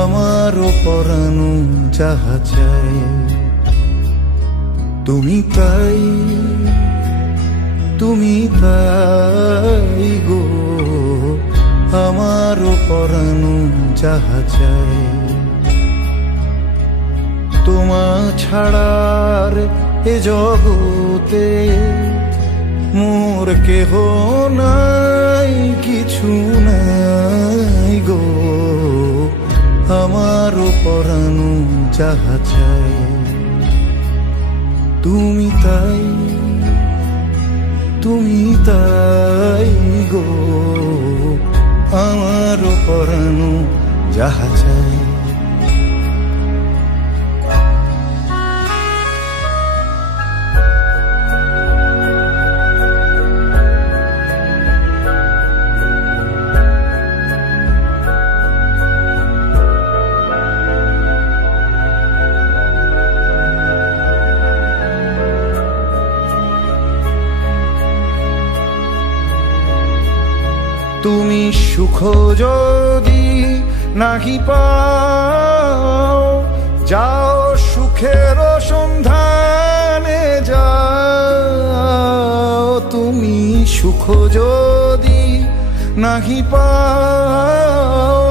আমারও পরানো যাহা চায় তুমি তাই, তুমি তাই গো, আমারও পরানো যাহা চায়। তোমা ছাড়ার এ জগতে মোর কেহ নাই, কিছু নাই গো, আমারও পরানো যাহা চায় তুমি তাই, তুমি তাই গো, আমারও পরানো যাহা চায়। তুমি সুখ যদি নাহি পাও, যাও সুখের সন্ধানে যাও। তুমি সুখ যদি নাহি পাও,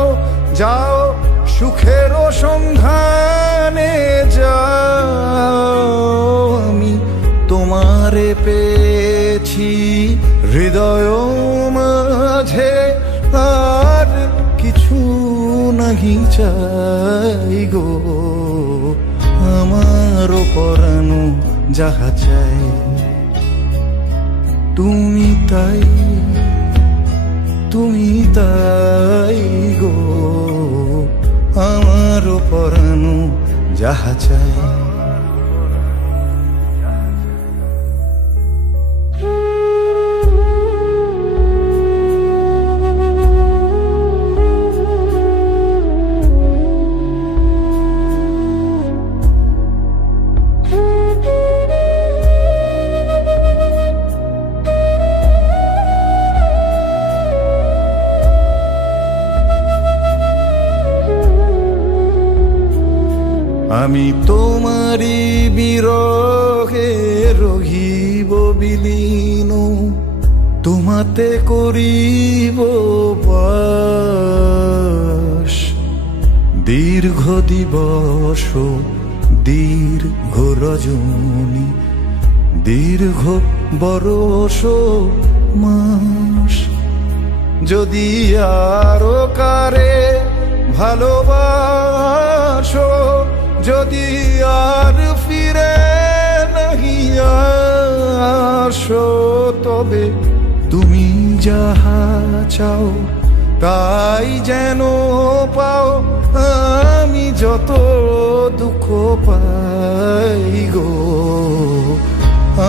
যাও সুখের সন্ধানে যাও। আমি তোমারে পেয়েছি হৃদয় মাঝে, আর কিছু নাহি চাই গো, আমারও পরানো যাহা চাই তুমি তাই, তুমি তাই গো, আমারও পরানো যাহা চাই। আমি তোমারি বিরহে রহিব বিলীন, তোমাতে করিব বাস। দীর্ঘ দিবস দীর্ঘ রজনী, দীর্ঘ বরষ মাস। যদি আরো কারে ভালোবাসো, যদি আর ফিরে নাহি আসো, তবে তুমি যাহা চাও তাই যেন পাও। আমি যত দুঃখ পাই গো,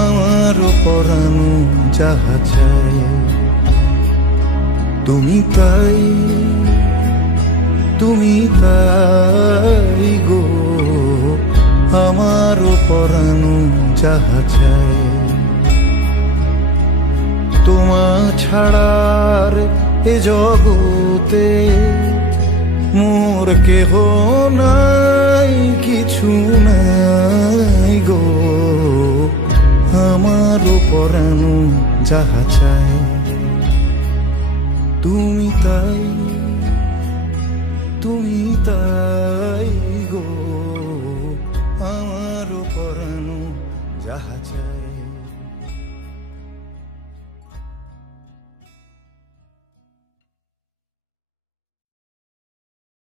আমারও পরানো যাহা চাই তুমি তাই, তুমি তাই গো, আমারও পরানো যাহা চায়। তোমা ছাড়ার এ জগতে মোর কেহ নাই, কিছু নাই গো, আমারও পরানো যাহা চায় তুমি তাই, তুমি তাই গো, আমারও পরানো যাহা চায়।